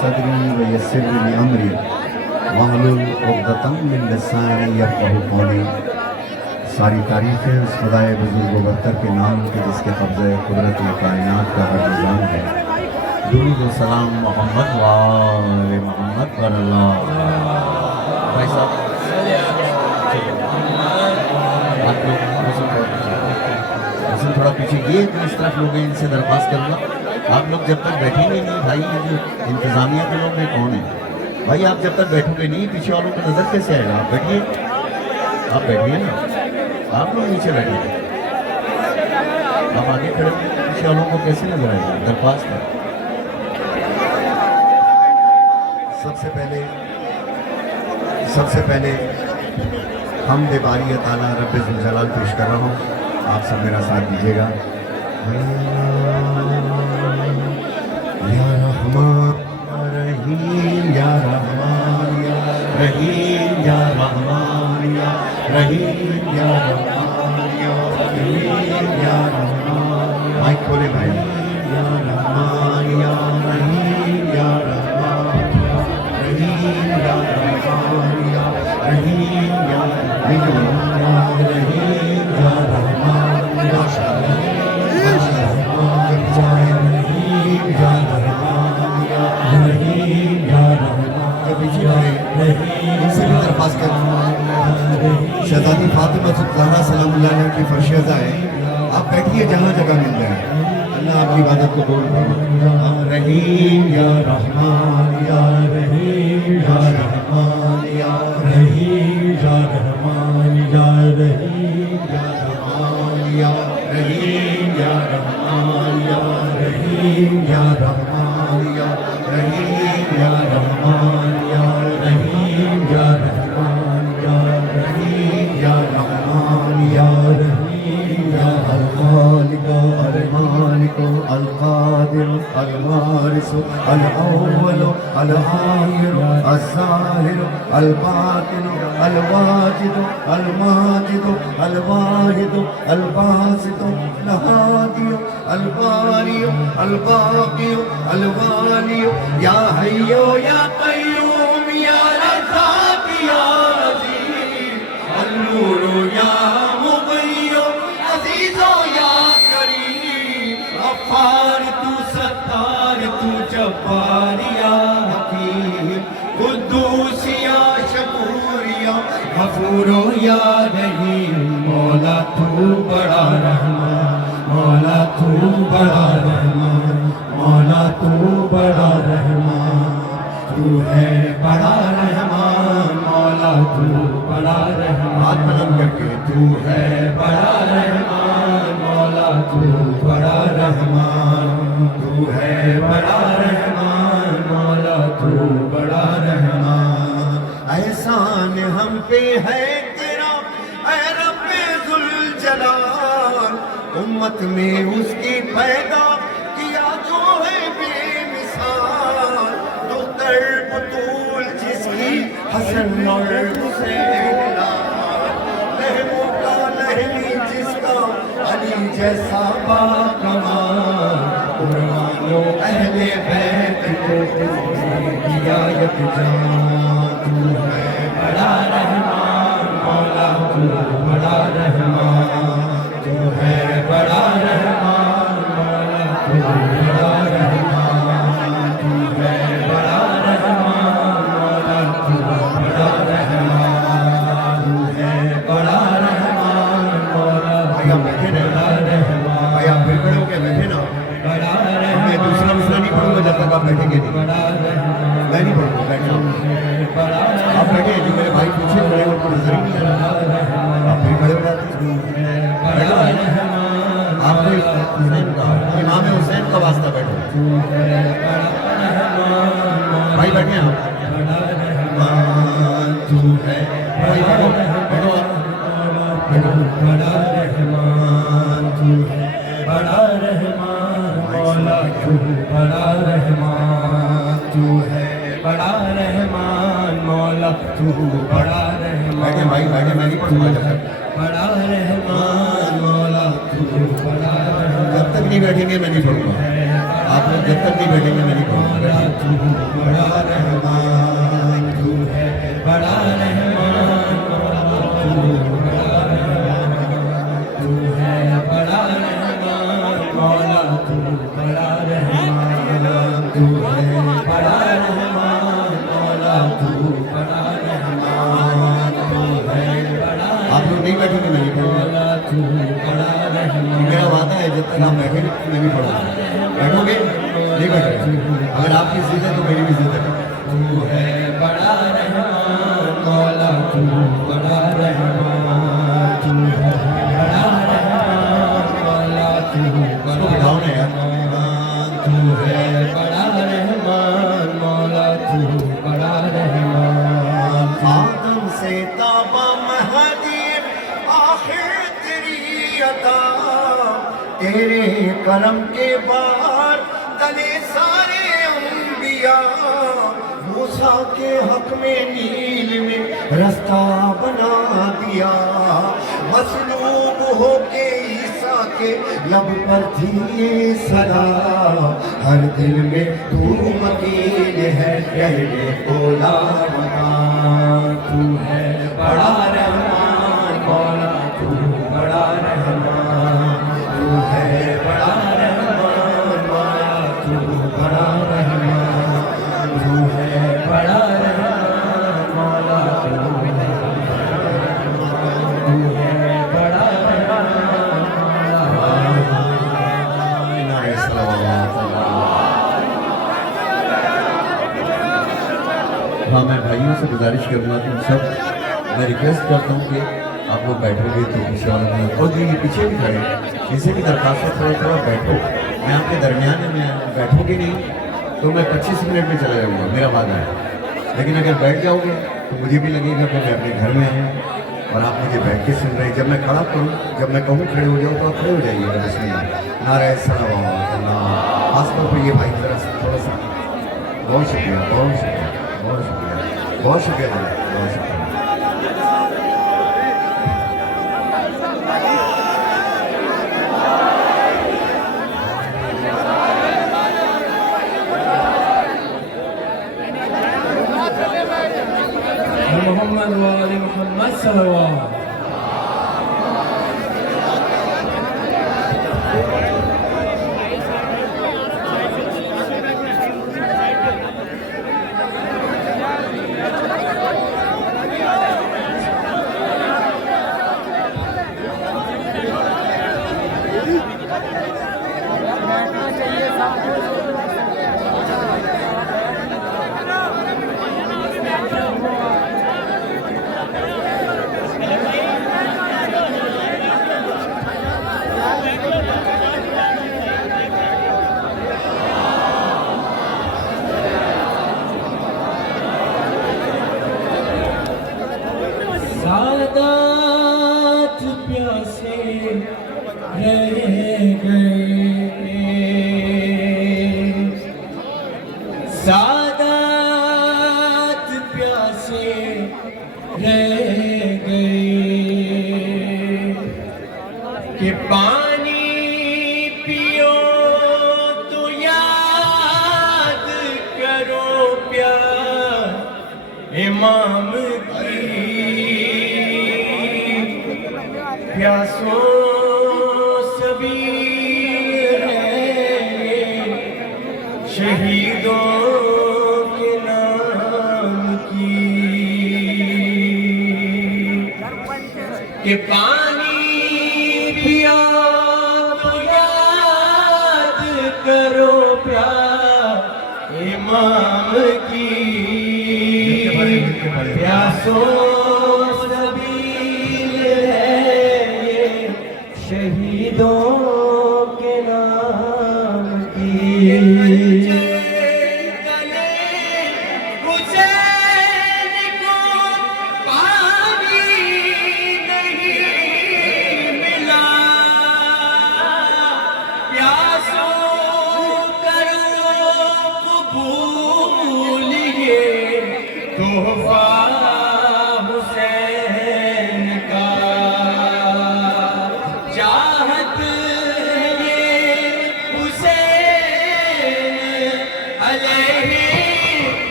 صدری ویسر لی امری واحلل عقدۃ من لسانی یفقہوا قولی۔ ساری تعریفیں اس خدائے بزرگ و برتر کے نام کے جس کے قبضہ قدرت کائنات کا ہر نظام ہے۔ درود و سلام محمد و آل محمد پر اللہ۔ بھائی صاحب آپ لوگ تھوڑا پیچھے یہ اس طرف لوگ ہیں، ان سے درخواست کروں گا آپ لوگ جب تک بیٹھیں گے نہیں، بھائی یہ جو انتظامیہ کے لوگ ہیں کون ہیں بھائی، آپ جب تک بیٹھو گے نہیں پیچھے والوں کو نظر کیسے آئے گا؟ آپ بیٹھیے نا، آپ لوگ نیچے بیٹھے گے، آپ آگے کھڑے ہوئے پیچھے والوں کو کیسے نظر آئے گا؟ درخواست ہے۔ سب سے پہلے حمد باری تعالیٰ رب ذوالجلال پیش کر رہا ہوں، آپ سب میرا ساتھ دیجیے گا۔ یا رحمان رحیم، یا رحمان یا رحیم، یا رحمان یا رحیم، یا رحمان یا رحیم، یا رحمان، مائک کھولے بھائی، یا رحمان یا رحیم، یا رحمان یا رحیم، یا رحمان یا رحیم، یا رحیم، یا رحمان، ماشاء اللہ، شہزادی فاطمہ الزہرا سلام اللہ علیہ کی فرش ازا ہے، آپ بیٹھیے جہاں جگہ مل جائے، اللہ آپ کی عبادت کو قبول فرمائے۔ رحیم یا رحمان یا رحیم، یا رحمان یا رحیم، یا رحمان یا رحیم، یا رحمان یا رحیم، یا رحمان یا رحیم، یا رحمان یا رحیم، یا رحمان یا رحیم، یا رحمان یا رحیم، یا رحمان یا رحیم، یا الخالق المالک القادر الوارث الاول الآخر الظاہر الباطن الواجد الماجد الواحد الباسط الہادی الباری الباقی الوالی، یا حی یا قیوم یا رزاق یا عزیز، النور یا مغی عزیز یا کریم، غفار تو ستار تو جبار یا حکیم، قدوس یا شکور یا غفور یا رحیم، مولا تو بڑا رحمان، مولا تو بڑا رحمان، مولا تو بڑا رحمان، تو ہے بڑا رحمان، مولا تو بڑا رحمان، ہاتھ بلند کر کے تو ہے بڑا رحمان، مولا تو بڑا رحمان، تو ہے بڑا رحمان، مولا تو بڑا رحمان۔ احسان ہم پہ ہے تیرا اے رب ذوالجلال، امت میں اس کی پیدا کیا جو ہے بے مثال، دختر بطول جس کی حسن اور حسین لال، لہموں کا لہمی جس کا علی جیسا باکمال، قربانوں اہل بیت کو دیا یکجان، تو ہے بڑا رحمان، مولا تو بڑا رحمان، تو ہے بڑا رحمان، مولا تو بڑا رحمان، تو ہے بڑا رحمان، مولا تو بڑا رحمان، تو ہے بڑا رحمان، مولا تو بڑا رحمان۔ بھائی آپ پھر کھڑے ہو کے بیٹھے نا، میں دوسرا مسئلہ نہیں پڑھوں گا جب تک آپ بیٹھیں گے نہیں، میں نہیں پڑھوں گا، بیٹھنا آپ بیٹھے، جو میرے بھائی پیچھے کھڑے ہو کو نظر ہی نہیں آ رہا، آپ پھر کھڑے ہو جاتے ہیں، آپ کو امام حسین کا واسطہ بیٹھو بھائی، بیٹھے ہیں آپ، تو ہے بھائی، بیٹھو بیٹھو بیٹھو، بڑا رحمان تو ہے بڑا رحمان، مولا تو بڑا رحمان، تو ہے بڑا رحمان، مولا تو بڑا رحمان۔ بیٹھے بھائی بیٹھے، میں نہیں پڑھوں گا جب تک، بڑا رحمان، مولا تو بڑا رحمان، جب تک نہیں بیٹھیں گے میں نہیں پڑھوں گا۔ آپ لوگ جب تک نہیں بیٹھیں گے میں نہیں کہوں گا تو بڑا رحمان تو ہے بڑا رحمان تو ہے بڑا رحمان مولا تو بڑا رحمان تو ہے بڑا رحمان مولا تو بڑا رحمان تو ہے بڑا آپ لوگ نہیں بیٹھیں گے میں نہیں پڑھوں گا مولا تو بڑا رحمان میرا وعدہ ہے جب تک آپ بیٹھیں گے میں نہیں پڑھوں گا بیٹھو گے نہیں بیٹھے گا اگر آپ کی ضد ہے تو میری بھی ضد ہے تو ہے بڑا رحمان مولا تو بڑا رحمان تو ہے بڑا رحمان مولا تو اس کو بڑا بٹھاؤ نا یار رحمان تو ہے بڑا رحمان مولا تو بڑا رحمان آدم سے تابا مہدی آخر تیری عطا تیرے کرم کے باہر تلے سارے انبیاء موسیٰ کے حق میں نیل میں رستہ بنا دیا مصلوب ہو کے عیسیٰ کے لب پر تھی یہ صدا ہر دل میں تو مکین ہے کہنے کو لا مکان تو ہے بڑا رحمان مولا تو بڑا رحمان تو ہے بڑا رحمان مولا تو بڑا رحمان تو ہے بڑا رحمان مولا تو ہے بڑا رحمان ہاں میں بھائیوں سے گزارش کروں گا تم سب میں ریکویسٹ کرتا ہوں کہ آپ لوگ بیٹھو گے تو پیچھے والا اور جو یہ پیچھے بھی کھڑے ان سے بھی درخواست ہے تھوڑا تھوڑا بیٹھو میں آپ کے درمیان میں بیٹھو گے نہیں تو میں 25 منٹ میں چلا جاؤں گا میرا وعدہ ہے لیکن اگر بیٹھ جاؤ گے تو مجھے بھی لگے گا کہ میں اپنے گھر میں آیا ہوں اور آپ مجھے بیٹھ کے سن رہے ہیں جب میں کھڑا کروں جب میں کہوں کھڑے ہو جاؤں تو آپ کھڑے ہو جائیے گا بسم اللہ نعرہ صلوات اللہ خاص طور پہ یہ بھائی ذرا تھوڑا سا بہت شکریہ بہت شکریہ بہت شکریہ بہت شکریہ بہت شکریہ محمد وآل محمد صلوات سادات پیاسے رہ گئے سادات پیاسے رہ گئے کہ پانی پیو تو یاد کرو پیار امام پیاسوں سبیل ہے شہیدوں کے نام کی کہ پانی پیا تو یاد کرو پیار امام کی پیاسوں شہیدوں کے نام کی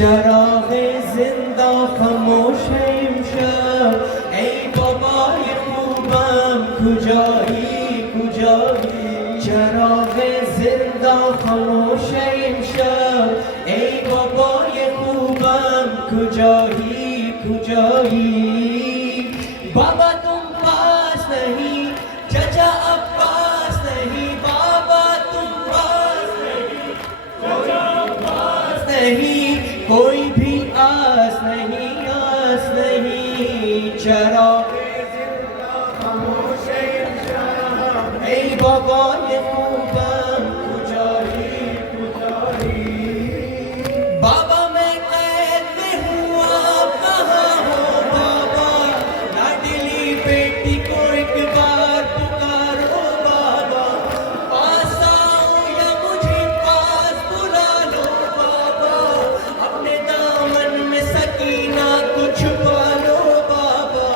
چراغ زندہ خاموش ہے امشب ای بابای خوبم کجایی کجایی چراغ زندہ خاموش ہے امشب ای بابای خوبم کجایی کجایی بابا تم پاس نہیں چچا عباس نہیں بابا تم پاس نہیں چچا عباس نہیں کوئی بھی آس نہیں چراغ زندہ خاموش ہے امشب ای بابای خوبم کجایی کجایی بابا میں قید میں ہوں آپ کہاں ہو بابا لاڈلی بیٹی کو ایک بار پکارو بابا پاس آؤ یا مجھے پاس بلا لو بابا اپنے دامن میں سکینہ کو چھپا لو بابا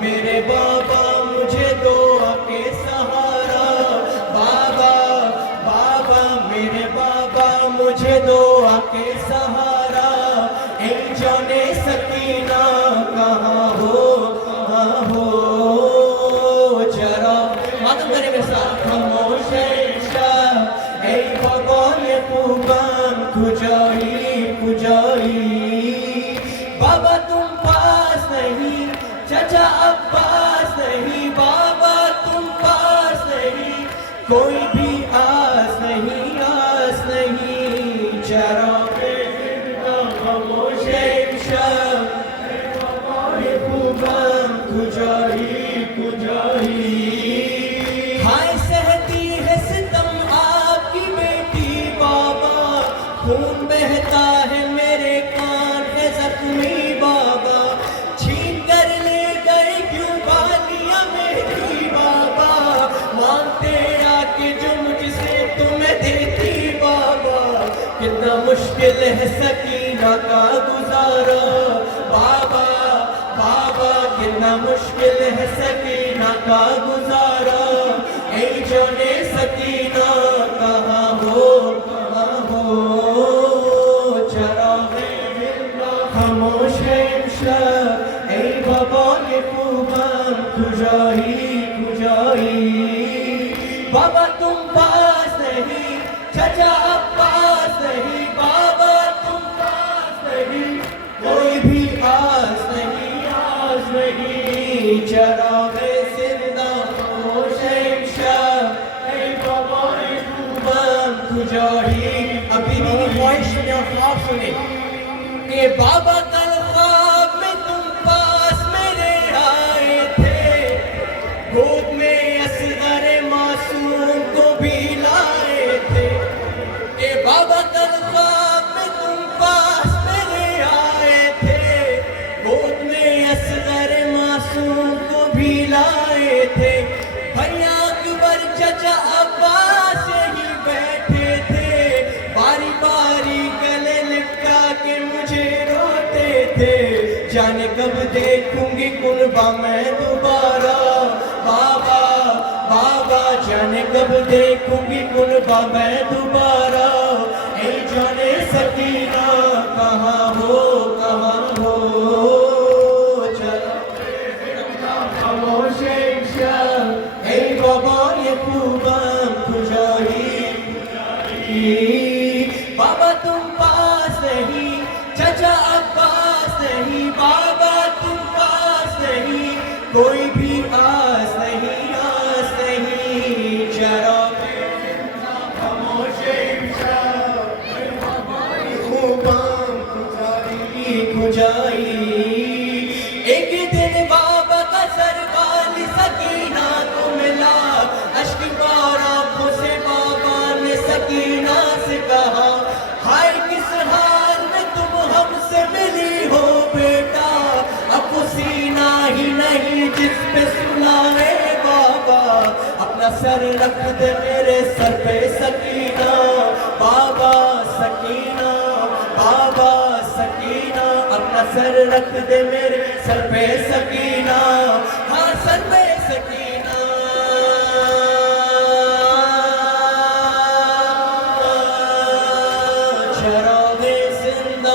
میرے بابا مجھے دعا کے سہارا بابا بابا میرے بابا مجھے دعا کے سہارا اے جان سکینہ کہاں ہو چرا ماتم کرے میرے ساتھ خاموش ہے امشب اے بابای خوبم کجایی کجایی بابا تم پاس نہیں چچا عباس نہیں بابا تم پاس نہیں کوئی بھی آس نہیں چراغ زندہ خاموش ہے امشب اے بابای خوبم کجایی کجایی ہائے سہتی ہے ستم آپ کی بیٹی بابا خون بہتا ہے میرے کان ہے زخمی بابا چھین کر لے گئے کیوں بالیاں میری بابا مانگتے آ کے جو مجھ سے تمہیں دیتی بابا کتنا مشکل ہے سکینہ کا گزارا بابا بابا کتنا مشکل ہے سکینہ کا گزارا اے جان سکینہ کہاں ہو چراغ زندہ خاموش ہے امشب ای بابای خوبم کجایی کجایی بابا تم پاس نہیں چچا عباس نہیں بابا تم پاس نہیں کوئی بھی آس نہیں چراغ زندہ خاموش ہے امشب ای بابای خوبم کجایی ابھی بھی خواہش سنے اور خواب سنے کہ بابا کل خواب میں تم پاس میرے آئے تھے گود میں اصغر معصوم کو بھی لائے تھے کہ بابا کل خواب میں تم پاس میرے آئے تھے گود میں اصغر معصوم کو بھی لائے تھے بھیا اکبر چچا عباس یہیں بیٹھے تھے باری باری گلے لپٹا کے مجھے روتے تھے جانے کب دیکھوں گی کنبہ میں دوبارہ بابا بابا جانے کب دیکھوں گی کنبہ میں دوبارہ اے جان سکینہ کہاں ہو خاموش ہے امشب اے بابای خوبم کجایی بابا تم پاس نہیں چچا عباس نہیں بابا تم پاس نہیں کوئی بھی آس نہیں چراغ زندہ خاموش ہے امشب اے بابای خوبم کجایی ایک دن بابا کا سر والی سکینہ کو ملا اشک بار آنکھوں سے بابا نے سکینہ سے کہا ہائے کس حال میں تم ہم سے ملی ہو بیٹا اب وہ سینہ ہی نہیں جس پہ سلائے بابا اپنا سر رکھ دے میرے سر پہ سکینہ بابا سکینہ بابا سکینہ اپنا سر رکھ دے میرے سر پہ سکینہ ہاں سر پہ سکینہ چراغ زندہ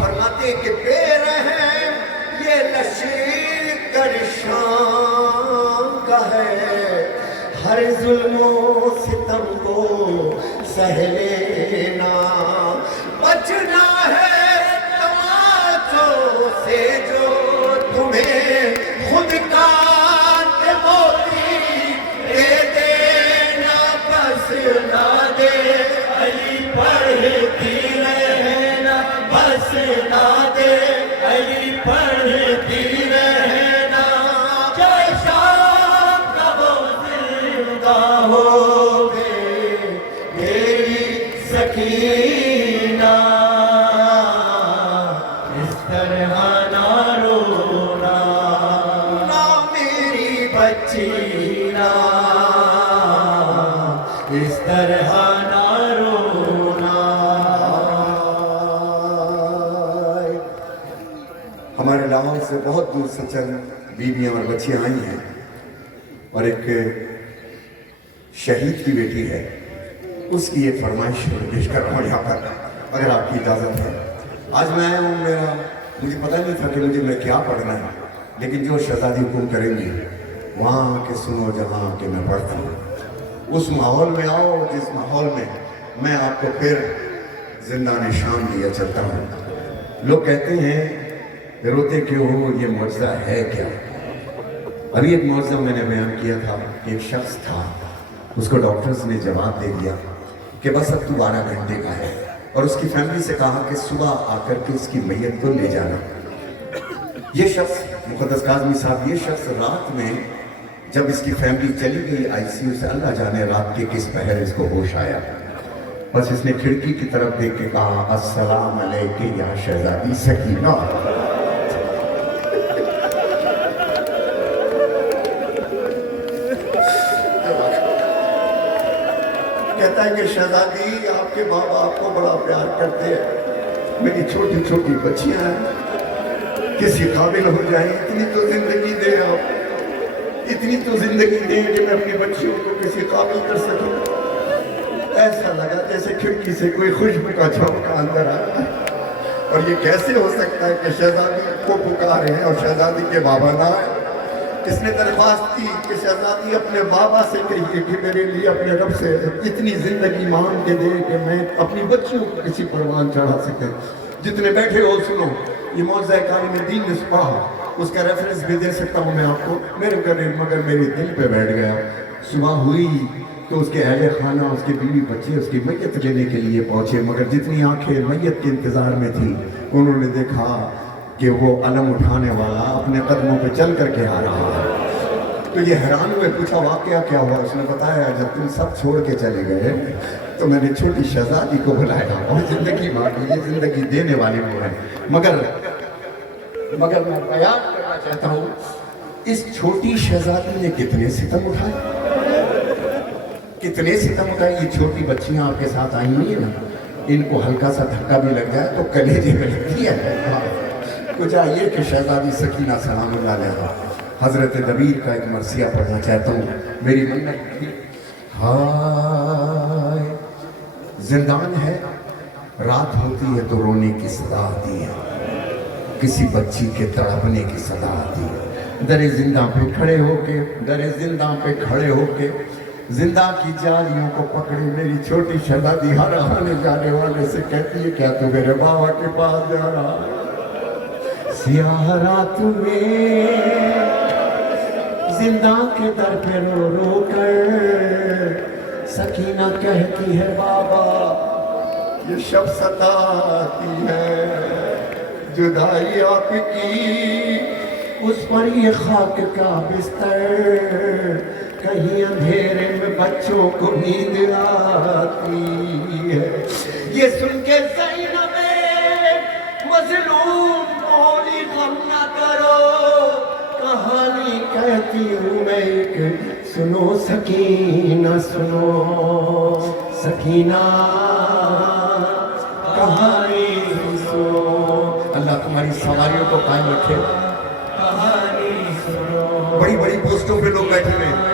فرماتے کہ بے رحم یہ لشکر شام کا ہے، ہر ظلم و ستم کو سہ لینا، بچنا ہے تماچوں سے جو تمہیں خود کاٹ موتی دے دینا، بس نہ دے علی پڑھتی رہنا، بس نہ دے علی پڑھتی رہنا، چاہے شام کا وہ زندہ ہو گے میری سکینہ، اس طرح نہ رونا نہ میری بچی نا، اس طرح نہ رونا۔ ہمارے لاہور سے بہت دور سے چند بیویاں اور بچیاں آئی ہیں، اور ایک شہید کی بیٹی ہے، اس کی ایک فرمائش پیش کر رہا ہوں یہاں پر، اگر آپ کی اجازت ہے۔ آج میں آیا ہوں، مجھے پتہ نہیں تھا کہ میں کیا پڑھنا ہے، لیکن جو شہزادی حکم کریں گی وہاں کے سنو جہاں کہ میں پڑھتا ہوں، اس ماحول میں آؤ جس ماحول میں آپ کو پھر زندان شام دیا چلتا ہوں۔ لوگ کہتے ہیں روتے کیوں ہو، یہ معجزہ ہے کیا؟ ابھی ایک معجزہ میں نے بیان کیا تھا کہ ایک شخص تھا، اس کو ڈاکٹرز نے جواب دے دیا کہ بس اب تو 12 گھنٹے کا ہے، اور اس کی فیملی سے کہا کہ صبح آ کر کے اس کی میت کو لے جانا۔ یہ شخص مقدس کاظمی صاحب، یہ شخص رات میں جب اس کی فیملی چلی گئی آئی سی یو سے، اللہ جانے رات کے کس پہر اس کو ہوش آیا، بس اس نے کھڑکی کی طرف دیکھ کے کہا السلام علیکم یا شہزادی سکینہ۔ کہتا ہے کہ شہزادی آپ کے باپ آپ کو بڑا پیار کرتے ہیں، میری چھوٹی چھوٹی بچیاں ہیں، کسی قابل ہو جائیں، اتنی تو زندگی دے آپ، اتنی تو زندگی دیں کہ میں اپنی بچیوں کو کسی قابل کر سکوں۔ ایسا لگا جیسے کھڑکی سے کوئی خوشبو کا جھونکا اندر آیا، اور یہ کیسے ہو سکتا ہے کہ شہزادی کو پکارے ہیں اور شہزادی کے بابا نہ آئے۔ اس نے درخواست کی کہ شہزادی اپنے بابا سے کہیے کہ میرے لیے اپنے رب سے اتنی زندگی مانگ کے دے کہ میں اپنی بچیوں کو کسی پروان چڑھا سکے۔ جتنے بیٹھے ہو سنو، یہ معجزہ کالم دین نے پڑھا، اس کا ریفرنس بھی دے سکتا ہوں میں آپ کو، میرے گھر مگر میرے دل پہ بیٹھ گیا۔ صبح ہوئی تو اس کے اہل خانہ، اس کے بیوی بچے اس کی میت لینے کے لیے پہنچے، مگر جتنی آنکھیں میت کے انتظار میں تھی، انہوں نے دیکھا کہ وہ علم اٹھانے والا اپنے قدموں پہ چل کر کے آ رہا ہے۔ تو یہ حیران ہوئے، پوچھا واقعہ کیا ہوا؟ اس نے بتایا جب تم سب چھوڑ کے چلے گئے تو میں نے چھوٹی شہزادی کو بلایا اور زندگی مانگی، یہ زندگی دینے والی وہ ہے۔ مگر میں بیان کرنا چاہتا ہوں، اس چھوٹی شہزادی نے کتنے ستم اٹھائے، کتنے ستم اٹھائے۔ یہ چھوٹی بچیاں آپ کے ساتھ آئی ہوئی ہیں نا، ان کو ہلکا سا دھکا بھی لگ جائے تو کلیجے میں لگتی ہے۔ کچھ آئیے کہ شہزادی سکینہ سلام اللہ علیہ حضرت دبیر کا ایک مرثیہ پڑھنا چاہتا ہوں، میری منت۔ ہائے زندان ہے، رات ہوتی ہے تو رونے کی صدا آتی ہے، کسی بچی کے تڑپنے کی صدا آتی ہے۔ در زندہ پہ کھڑے ہو کے، در زندہ پہ کھڑے ہو کے زندہ کی جالیوں کو پکڑے میری چھوٹی شہزادی ہر آنے جانے والے سے کہتی ہے کیا تو میرے بابا کے پاس جا رہا ہے؟ سیاہ رات میں زندہ کے در پہ رو رو کر سکینہ کہتی ہے بابا یہ شب ستاتی ہے، جدائی آپ کی اس پر یہ خاک کا بستر، کہیں اندھیرے میں بچوں کو نیند آتی ہے۔ یہ سن کے زینب مظلوم بولی غم نہ کرو، کہانی کہتی ہوں میں ایک، سنو سکینہ سنو سکینہ کہانی سنو۔ اللہ تمہاری سواریوں کو قائم رکھے۔ کہانی سنو۔ بڑی بڑی پوسٹوں پہ لوگ بیٹھے ہوئے ہیں،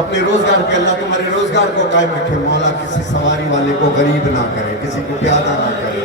اپنے روزگار پہ اللہ تمہارے روزگار کو قائم رکھے۔ مولا کسی سواری والے کو غریب نہ کرے، کسی کو پیادہ نہ کرے۔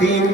3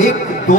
1-2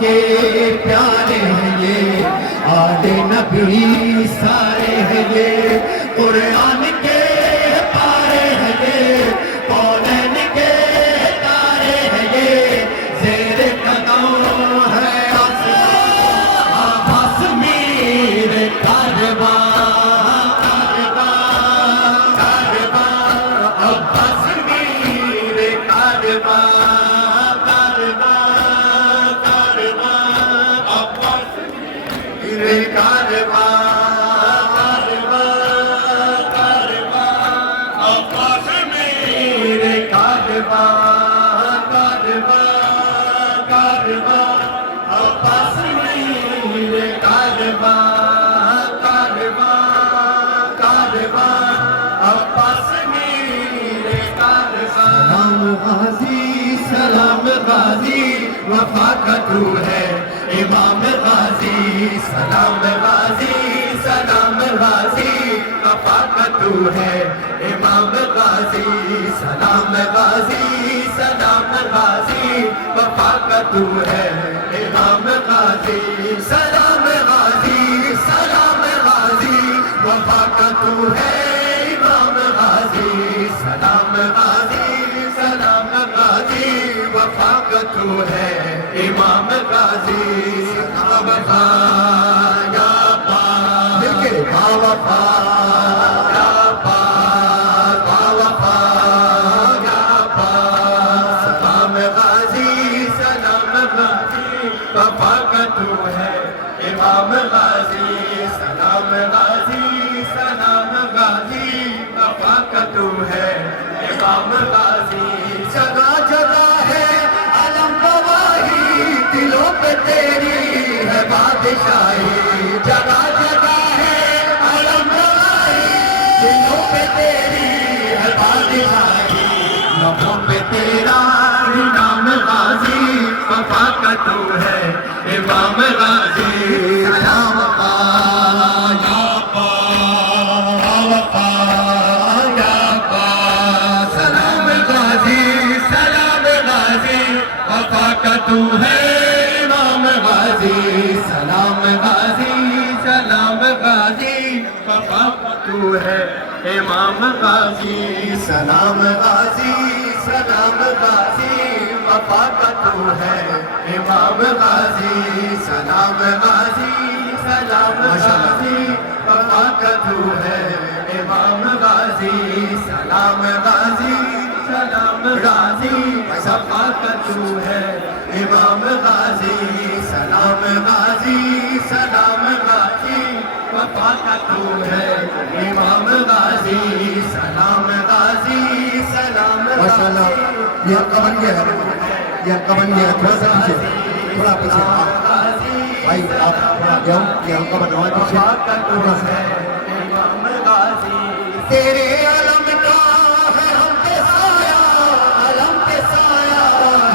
کے پیارے ہیں یہ، آل نبی سارے ہیں یہ، قرآن کے پارے ہیں یہ، کونین کے تارے ہیں یہ، زیر قدم ہے عباس میر کاروان، عباس میر کاروان، سلام غازی وفا کا تو ہے امام غازی، سلام غازی سلام غازی وفا کا تو ہے امام غازی، سلام غازی سلام غازی وفا کا تو ہے امام غازی، سلام غازی سلام غازی وفا کا تو ہے امام غازی، سلام غازی سلام غازی وفا کا تو ہے امام غازی، وفا یا پاک با وفا یا پاک با وفا یا پاک، سلام غازی سلام غازی وفا کا تو ہے امام غازی، سلام غازی سلام غازی وفا کا تو ہے امام غازی، جگہ جگہ ہے علم گواہی دلوں پہ تیری ہے بادشاہی، جگہ جگہ ہے علم گواہی دلوں پہ تیری ہے بادشاہی، لبوں پہ تیرا نام غازی وفا کا تو ہے امام غازی، سلام یا وفا یا پا، سلام غازی سلام غازی وفا کا تو ہے امام غازی، سلام غازی سلام غازی وفا کا تو ہے امام غازی، سلام غازی سلام غازی وفا کا تو ہے امام غازی، سلام غازی سلام غازی وفا کا تو ہے امام غازی، سلام غازی سلام غازی وفا کا تو ہے امام غازی، سلام غازی سلام غازی وفا کا تو ہے امام غازی، سلام غازی سلام غازی، یہ ہلکا بن گیا ہے، یہ ہلکا بن گیا ہے، تھوڑا سا پیچھے، تھوڑا پیچھے بھائی آپ تھوڑا جاؤ، یہ ہلکا بن رہا ہے پیچھے تھوڑا سا، تیرے علم کا ہے ہم پہ سایہ، علم پہ سایہ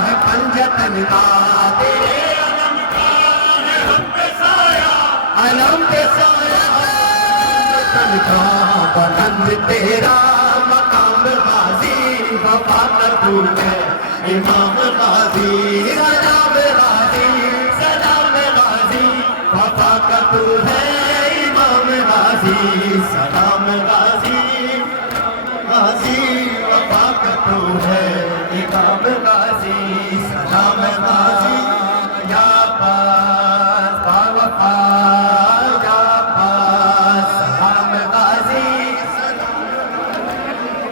ہے پنجتن کا، تیرے علم کا ہے ہم پہ سایہ، علم پہ سایہ پنجتن کا، بلند تیرا مقام غازی وفا کا تو ہے امام غازی، سلام غازی سلام غازی وفا کا تو ہے امام غازی، سلام غازی غازی وفا کا تو ہے امام غازی، سلام غازی یا پاس با وفا یا پاس، سلام غازی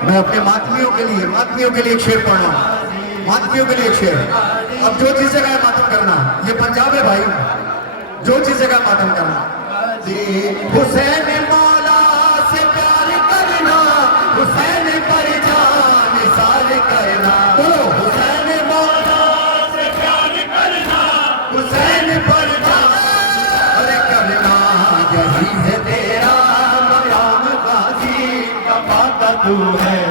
میں اپنے ماتمیوں کے لیے ایک شعر پڑھ رہا ہوں، ماتمیوں کے لیے ایک شعر، اب جو چیزیں کا ماتم کرنا، یہ پنجاب ہے بھائی، جو چیزیں کا ماتم کرنا، حسین مولا سے پیار کرنا، حسین پر جان نثار کرنا، بولو حسین مولا سے پیار کرنا، حسین پر جان کرنا، یہی ہے تیرا مقام غازی وفا کا تو ہے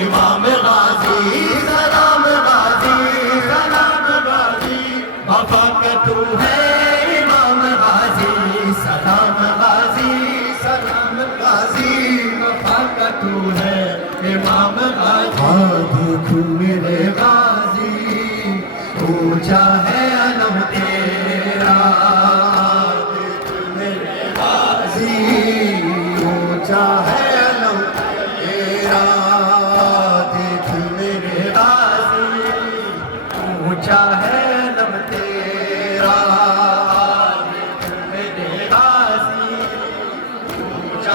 امام غازی، سلام غازی سلام غازی وفا کا تو ہے امام غازی، سلام غازی سلام غازی وفا کا تو ہے امام غازی، دیکھو میرے غازی اونچا ہے علم تیرا،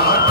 8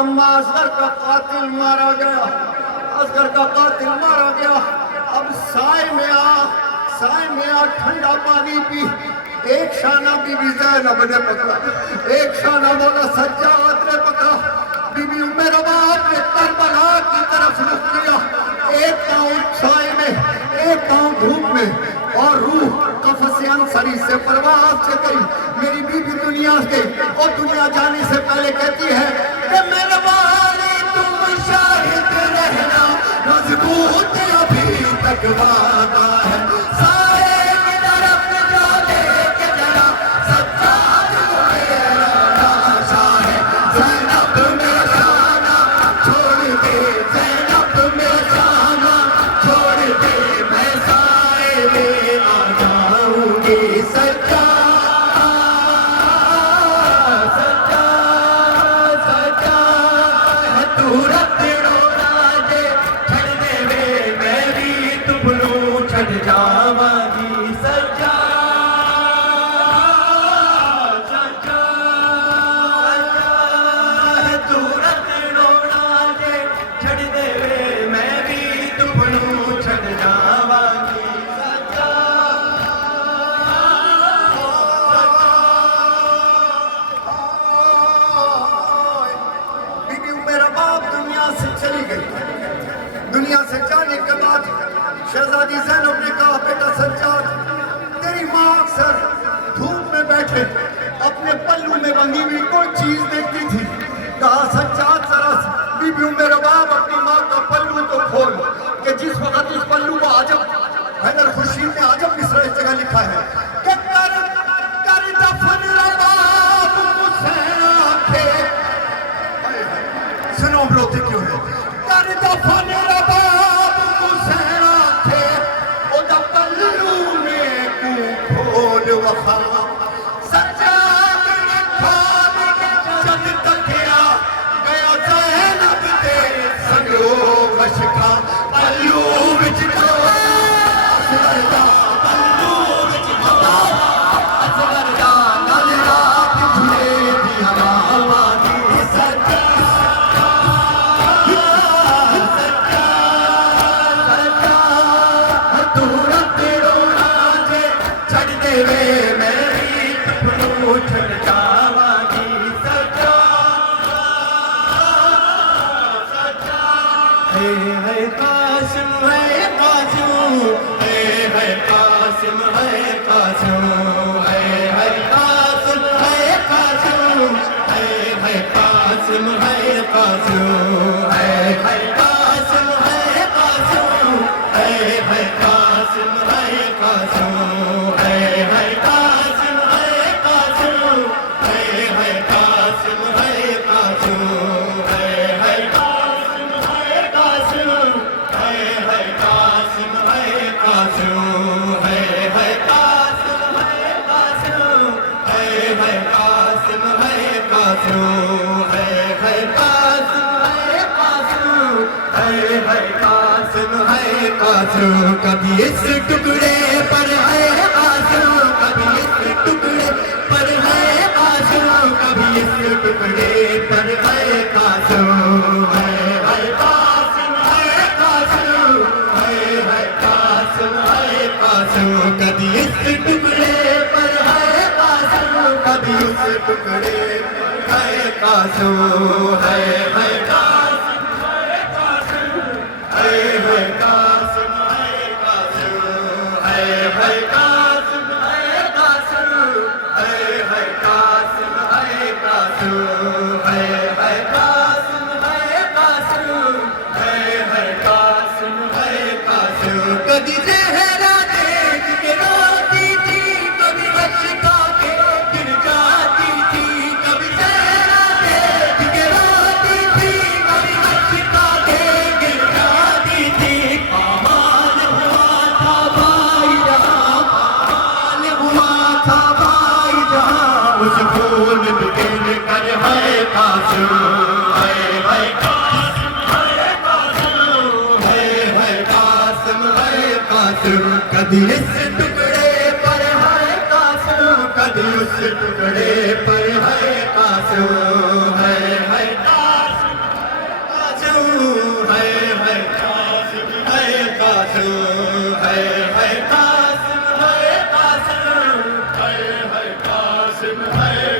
اما اصغر کا قاتل مارا گیا، اصغر کا قاتل مارا گیا، اب سائے میں آ ٹھنڈا پانی پی۔ ایک شانہ بی بی زینب نے پکڑا، ایک شانہ مولا سجاد نے پکڑا، بی بی ام رباب نے کربلا کی طرف رخ کیا، ایک پاؤں سائے میں ایک پاؤں دھوپ میں، اور روح قفص انصری سے پرواز سے گئی۔ میری بی بی دنیا گئی اور دنیا جانے سے پہلے کہتی ہے کہ میرے والی تم شاہد رہنا، مضبوط ابھی تک وعدہ ہے، سائے کی طرف جا لے کے ذرا سجاد میرا لاشا ہے، زینب میرا شانہ چھوڑ دے، زینب میرا شانہ چھوڑ دے، میں سائے میں آ جاؤں گی، سجاد دنیا سے جانے کے بعد شہزادی زینب نے کہا بیٹا سجاد، تیری ماں اکثر دھوپ میں بیٹھے اپنے پلو میں بندھی ہوئی کوئی چیز دیکھتی تھی۔ کہا سجاد ذرا بی بی ام رباب اپنی ماں کا پلو تو کھول، کہ جس وقت اس پلو کو عجب حیدر خورشید نے عجب مصرع اس جگہ لکھا ہے کہ کر دفن رباب حسین آنکھے، سنو بروتے کیوں ہے، کر دفن رباب حسین آنکھے، او دا پلو میں کو کھول وفا، سجاد نے کھول کے جد تکیا، گیا زینب دے سنگو مشکا، پلو وچ کھول اصغر دا، پلو وچ کھول اصغر دا، نال رات جھلے دی ہوا دی، سجاد کبھی اس ٹکڑے پر ہے آنسو، کبھی اس ٹکڑے پر ہے آنسو، کبھی اس ٹکڑے پر ہے آنسو، ہے قاسم ہے قاسم، ہے قاسم ہے قاسم، کبھی اس ٹکڑے پر ہے قاسم، کبھی اس ٹکڑے پر ہے قاسم، ہے قاسم ہے قاسم، ہے قاسم کبھی زہرا دیکھ کے روتی تھی، کبھی اشکا کے گر جاتی تھی، کبھی زہرا دیکھ کے روتی تھی، کبھی اشکا کے گر جاتی تھی، پامال ہوا تھا بھائی جہاں، پامال ہوا تھا بھائی جہاں، اس خون میں گر کر ہے قاسم، ہے قاسم ہے قاسم، ہے قاسم ہے قاسم، کبھی اس ٹکڑے پر ہے قاسم، کبھی اس ٹکڑے پر ہے قاسم، ہے قاسم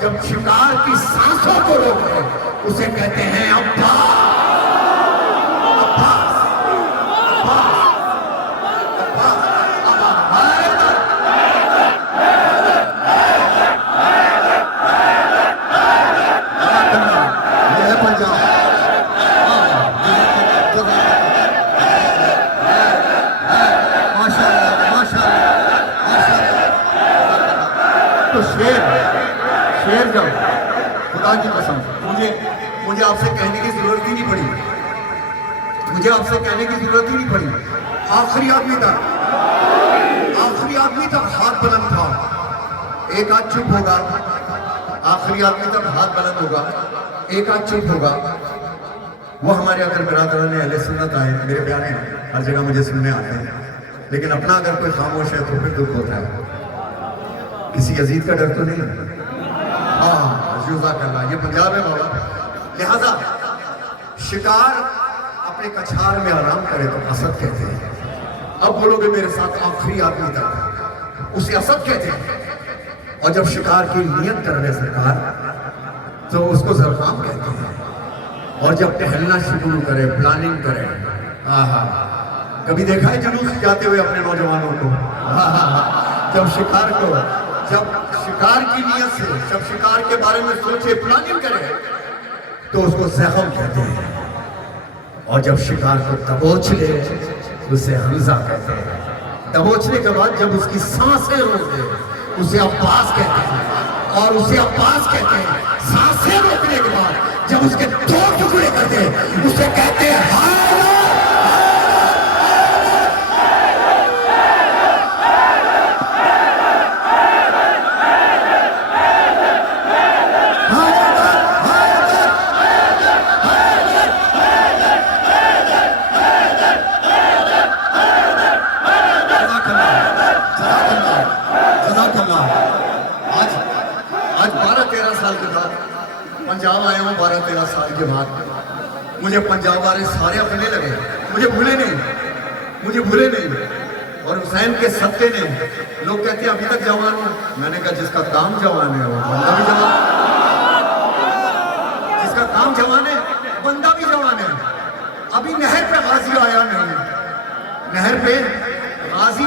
جب شکار کی سانسوں کو روکے اسے کہتے ہیں عباس عباس عباس عباس ابا حیدر یہ ہے پنجاب ماشاء اللہ ماشاء اللہ ماشاء اللہ تو شیر جب خدا کی قسم مجھے آپ سے کہنے کی ضرورت ہی نہیں پڑی آخری آدمی تک ہاتھ بلند تھا ایک ہاتھ چپ ہوگا آخری آدمی تک ہاتھ بلند ہوگا ایک ہاتھ چپ ہوگا وہ ہمارے اگر برادران اہل سنت آئے میرے پیارے ہیں ہر جگہ مجھے سننے آتے ہیں لیکن اپنا اگر کوئی خاموش ہے تو پھر دکھ ہوتا ہے کسی یزید کا ڈر تو نہیں ہے یہ پنجاب ہے مولا لہذا شکار اپنے کچھار میں آرام کرے تو اسد کہتے ہیں اب بولو گے میرے ساتھ آخری آدمی تک اسے اسد کہتے ہیں اور جب شکار کی نیت کر رہے سرکار تو اس کو زرقام کہتے ہیں اور جب ٹہلنا شروع کرے پلاننگ کرے کبھی دیکھا ہے جلوس جاتے ہوئے اپنے نوجوانوں کو جب شکار کی نیت سے جب شکار کے بارے میں سوچے پلاننگ کرے تو اس کو زخم کہتے ہیں اور جب شکار کو دبوچ لے اسے حمزہ کہتے ہیں دبوچنے کے بعد جب اس کی سانسیں روکے اسے عباس کہتے ہیں اور اسے عباس کہتے ہیں سانسیں روکنے کے بعد جب اس کے دو ٹکڑے کرتے ہیں اسے کہتے ہیں پنجاب آیا ہوں 12-13 سال کے بعد مجھے پنجاب والے سارے اپنے لگے مجھے بھولے نہیں اور حسین کے صدقے نے لوگ کہتے ہیں ابھی تک جوان ہوں میں نے کہا جس کا کام جوان ہے وہ بندہ بھی جوان جس کا کام جوان ہے بندہ بھی جوان ہے ابھی نہر پہ غازی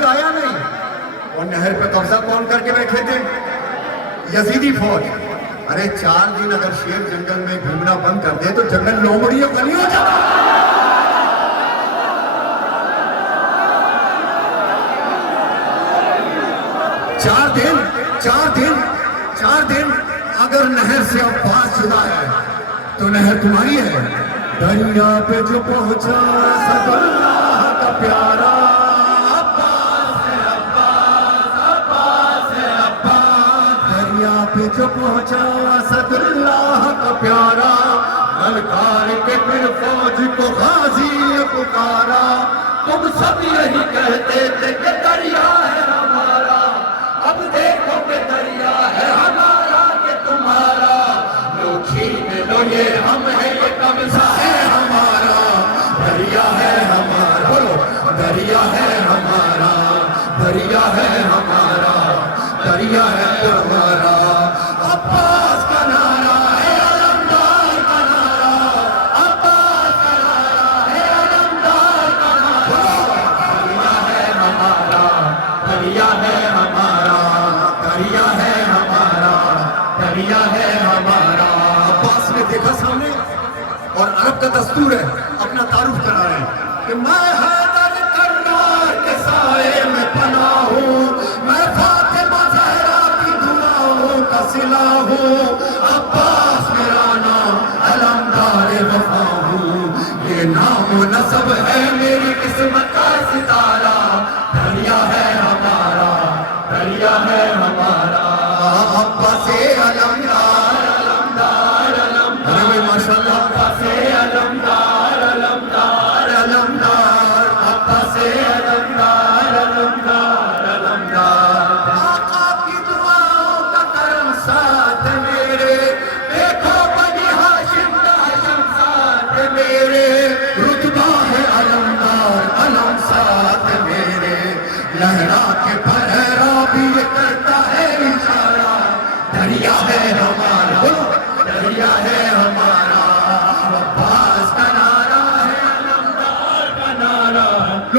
آیا نہیں اور نہر پہ قبضہ کون کر کے بیٹھے تھے یزیدی فوج ارے 4 دن اگر شیر جنگل میں گھومنا بند کر دے تو جنگل لومڑی اور گلی ہو جاتا 4 دن اگر نہر سے عباس جدا ہے تو نہر تمہاری ہے دریا پہ جو پہنچا سب اللہ کا پیارا پہ جو پہنچا اسد اللہ کا پیارا للکار کے پھر فوج کو غازی پکارا تم سب یہی کہتے تھے کہ دریا ہے ہمارا اب دیکھو کہ دریا ہے ہمارا کہ تمہارا لو چھین لو یہ ہم ہے یہ قبضہ ہے ہمارا دریا ہے ہمارا بولو دریا ہے ہمارا دریا ہے ہمارا دریا ہے ہمارا عباس کا نعرہ ہے علمدار کا نعرہ عباس کا نعرہ ہے علمدار کا نعرہ دریا ہے ہمارا دریا ہے ہمارا دریا ہے ہمارا دریا ہے ہمارا عباس نے دیکھا سامنے اور عرب کا دستور ہے اپنا تعارف کرا رہے ہیں کہ میں حیدر کرار کے سائے میں پناہ ہوں میں فاطمہ زہرا کی دعاؤں کا صلہ ہوں عباس میرا نام علمدار وفا ہوں یہ نام و نسب ہے میری قسمت کا ستارہ دریا ہے ہمارا دریا ہے ہمارا عباس علمدار علمدار علمدار ماشاءاللہ عباس علمدار علمدار علمدار عباس علمدار علمدار علمدار آقا کی دعاؤں کا کرم ساتھ میرے دیکھو بنی ہاشم کا حشم ساتھ میرے رتبہ ہے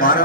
12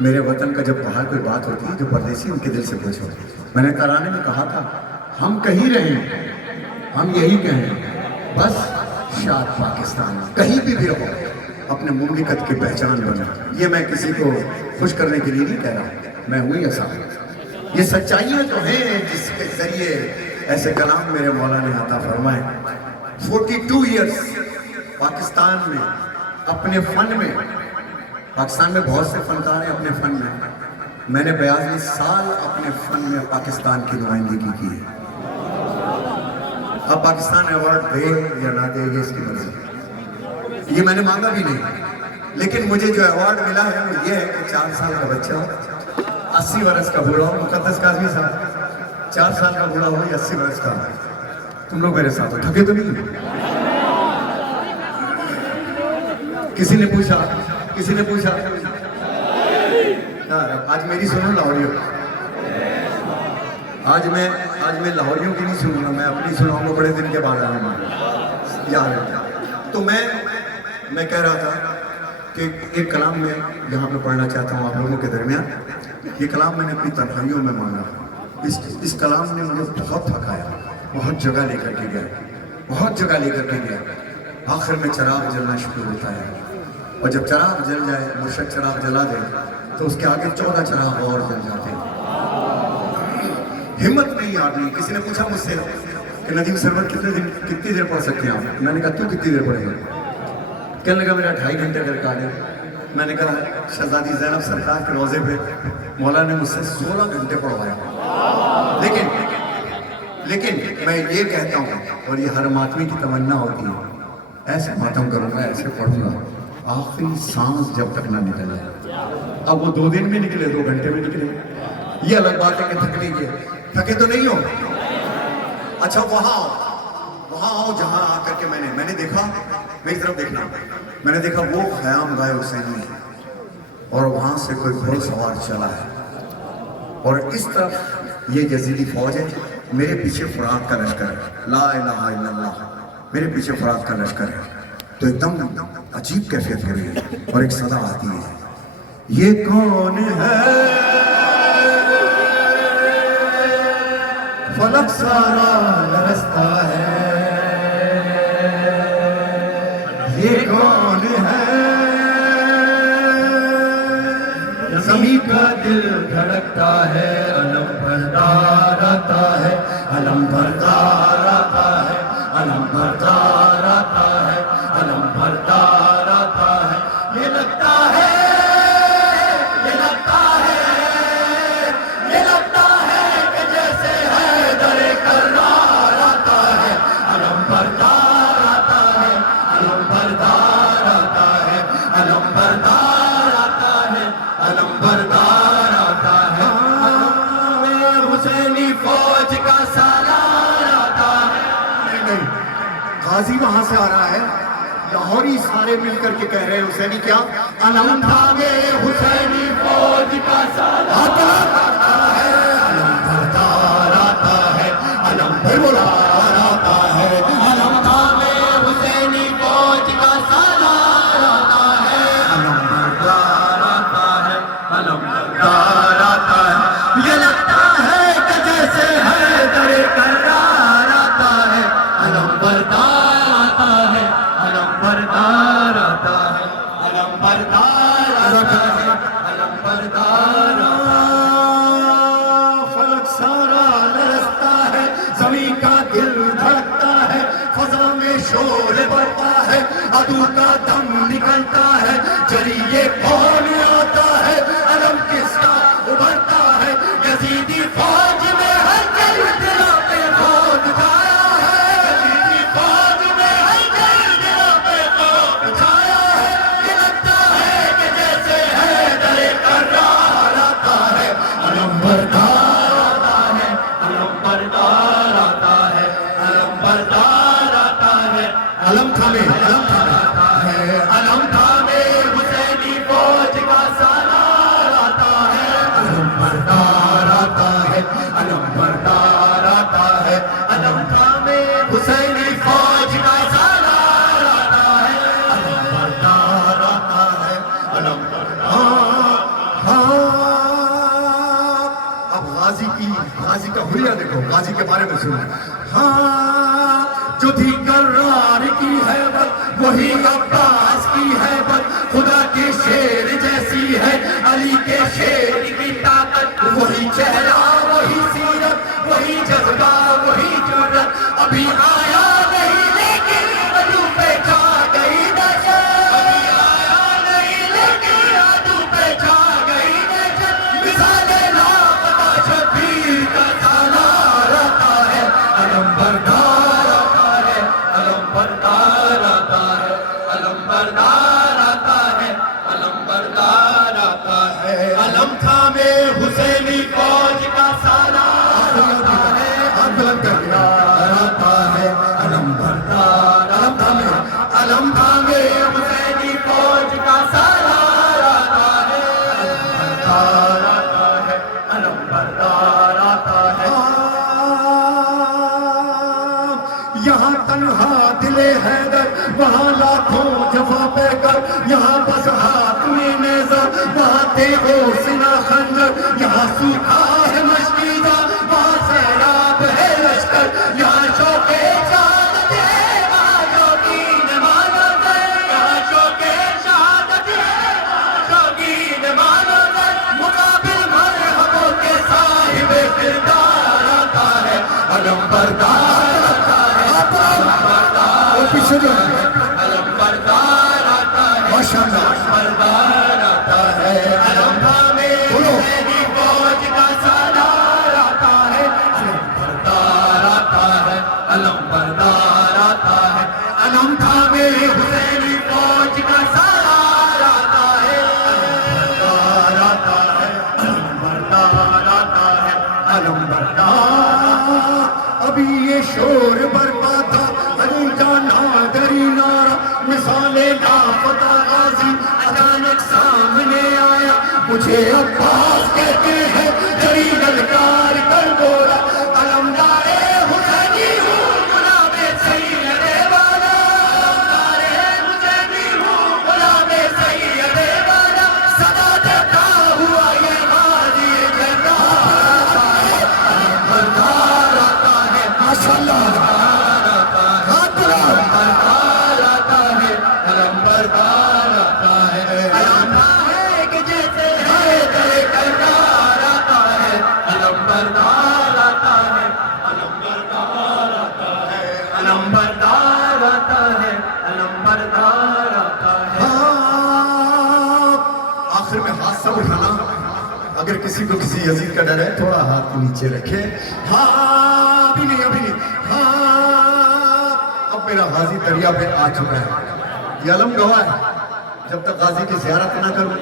میرے وطن کا جب باہر کوئی بات ہوتی ہے جو پردیسی ان کے دل سے پوچھو. میں نے ترانے میں کہا تھا ہم کہیں رہیں ہم یہی کہیں بس شاد پاکستان کہیں بھی رہو اپنے مملکت کی پہچان بنا. یہ میں کسی کو خوش کرنے کے لیے نہیں کہہ رہا, میں ہوں ایسا. یہ سچائیاں جو ہیں جس کے ذریعے ایسے کلام میرے مولا نے عطا فرمائے. 42 ایئرس پاکستان میں اپنے فن میں, پاکستان میں بہت سے فنکار ہیں اپنے فن میں نے 42 سال اپنے فن میں پاکستان کی نمائندگی کی ہے. اب پاکستان ایوارڈ دے یا نہ دے یہ اس کی مرضی, یہ میں نے مانگا بھی نہیں, لیکن مجھے جو ایوارڈ ملا ہے وہ یہ ہے کہ 4 سال کا بچہ 80 برس کا بوڑھا ہو. مقدس کاظمی صاحب 4 سال کا بوڑھا ہو یا 80 برس کا, تم لوگ میرے ساتھ ہو, تھکے تو نہیں؟ کسی نے پوچھا آج میری سنو لاہوریوں, آج میں لاہوریوں کی نہیں سنوں گا, میں اپنی سناؤں گا. بڑے دن کے بعد آیا ہوں یار. تو میں کہہ رہا تھا کہ ایک کلام میں یہاں پہ پڑھنا چاہتا ہوں آپ لوگوں کے درمیان. یہ کلام میں نے اپنی تنہائیوں میں مانگا. اس کلام نے مجھے بہت تھکایا, بہت جگہ لے کر کے گیا. آخر میں چراغ جلنا شروع ہوتا ہے, اور جب چراغ جل جائے, مرشد چراغ جلا دے تو اس کے آگے 14 چراغ اور جل جاتے ہیں. ہمت نہیں آدمی. کسی نے پوچھا مجھ سے کہ ندیم سرور کتنی دیر پڑھ سکتے ہیں آپ؟ میں نے کہا کیوں کتنی دیر پڑھیں گے؟ کہنے لگا میرا 2.5 گھنٹے کا ریکارڈ ہے. میں نے کہا شہزادی زینب سرکار کے روزے پہ مولا نے مجھ سے 16 گھنٹے پڑھوایا. لیکن میں یہ کہتا ہوں, اور یہ ہر ماتمی کی تمنا ہوتی ہے, ایسے ماتم کروں گا, ایسے پڑھوں گا, آخری سانس جب تک نہ نکلے. اب وہ 2 دن میں نکلے, 2 گھنٹے میں نکلے, یہ الگ بات ہے کہ تھکنے کی. تھکے تو نہیں ہو؟ اچھا وہاں آؤ جہاں آ کر کے میں نے دیکھا, میری طرف دیکھنا, میں نے دیکھا وہ خیام گائے حسینی اور وہاں سے کوئی گھوڑ سوار چلا ہے, اور اس طرف یہ یزیدی فوج ہے. میرے پیچھے فرات کا لشکر ہے, لا الہ الا اللہ, میرے پیچھے فرات کا لشکر ہے. تو ایک دم عجیب کیفیت ہو رہی ہے, اور ایک صدا آتی ہے, یہ کون ہے فلک سارا لرزتا ہے, یہ کون ہے زمین کا دل دھڑکتا ہے, علم بردار آتا ہے, علم بردار آتا ہے, علم بردار آتا ہے, علم بردار آتا ہے. یہ لگتا ہے کہ جیسے حیدر کرار آتا ہے. علم بردار آتا ہے, علم بردار آتا ہے, علم بردار آتا ہے, علم بردار آتا ہے. حسینی فوج کا سالار آتا ہے. نہیں, غازی وہاں سے آ رہا ہے, لاہوری سارے مل کر کے کہہ رہے ہیں حسینی کیا؟ علم تھامے حسینی فوج کا سالار آتا ہے, علم بردار آتا ہے, علم بردار آتا ہے, علم تھامے حسینی فوج کا سالار آتا ہے, علم بردار آتا ہے, علم بردار آتا ہے. یہ لگتا ہے کہ جیسے حیدر کرار آتا ہے, علم بردار آتا ہے, علم بردار آتا ہے, علم بردار آتا ہے, علم بردار آتا ہے. فلک سارا لرزتا ہے, زمین کا دل دھڑکتا ہے, فضا میں شور بڑھتا ہے, عدو کا دم نکلتا ہے, جلیے کون آتا ہے, علم کس کا ابھرتا ہے. یزیدی فوج میں ہر دل دلا پہ خود چھایا ہے, یزیدی فوج میں ہر دل دلا پہ خود چھایا ہے. یہ لگتا ہے کہ جیسے حیدر کرار آتا ہے, علم بردار آتا ہے, علم بردار آتا ہے, علم بردار آتا ہے. علم تھامے آتا ہے, علم تھامے حسینی فوج کا سالار آتا ہے, علم بردار آتا ہے, دیکھو غازی کے بارے میں سنو. ہاں جو تھی کرار کی ہے بات وہی عباس کی ہے بات, خدا کے شیر جیسی ہے علی کے شیر کی طاقت, وہی چہرہ وہی سیرت وہی جذبہ وہی جرت, ابھی آیا نہیں لیکن عدو پہ چھا گئی دہشت, ابھی آیا نہیں لیکن عدو پہ چھا گئی دہشت, مثال لاپتہ شبیر کا سالار آتا ہے, علم بردار آتا ہے, علم بردار آتا ہے, علم بردار آتا ہے, علم بردار آتا ہے, علم تھامے حسینی فوج کا سالار آتا ہے, بلند کر دیا آتا ہے, علم بردار, علم تھامے حسینی فوج کا سالار آتا ہے, علم بردار آتا ہے, علم بردار آتا ہے. یہاں تنہا دل حیدر وہاں لاکھوں جفا پہ کر, یہاں بس ہاتھ میں نیزہ وہاں تیغ و سنا خنجر, یہاں سوکھا ہے مشکیزہ وہاں سیراب ہے لشکر, یہاں شوقِ شہادت ہے وہاں شوقین مانت ہے, یہاں شوقِ شہادت ہے وہاں شوقین مانت ہے, مقابل مرحبوں کے صاحب کردار آتا ہے, علم بردار آتا ہے, علم بردار, پیچھے جو ہے علم بردار آتا ہے, علم بردار آتا ہے, علم تھامے حسینی فوج کا سالار آتا ہے, علم بردار آتا ہے, علم بردار آتا ہے, علم تھامے حسینی فوج کا سالار آتا ہے, علم بردار آتا ہے, علم بردار آتا ہے, علم بردار. ابھی یہ شور برپا تھا علی جانا دری نارا, مثال لاپتہ غازی اچانک سامنے آیا, مجھے عباس کہتے ہیں جری للکار کر بولا, علمدار حسینی ہوں غلام سید والا, علمدار حسینی ہوں غلام سید والا, صدا دیتا ہوا یہ غازی جرار آتا ہے, علم بردار آتا ہے, ماشاءاللہ ہاتھ بلند, بردار آتا ہے, علم بردار آتا ہے, علم ہے کہ جیسے حیدر کرار آتا ہے, علم بردار آتا ہے, علم بردار آتا ہے, علم بردار آتا ہے, علم بردار آتا ہے. آخر میں ہاتھ سب اٹھانا, اگر کسی کو کسی یزید کا ڈر ہے تھوڑا ہاتھ نیچے رکھے. ہاں ابھی نہیں, ابھی نہیں. ہاں اب میرا غازی دریا پہ آ چکا ہے, یہ علم گواہ ہے, جب تک غازی کی زیارت نہ کروں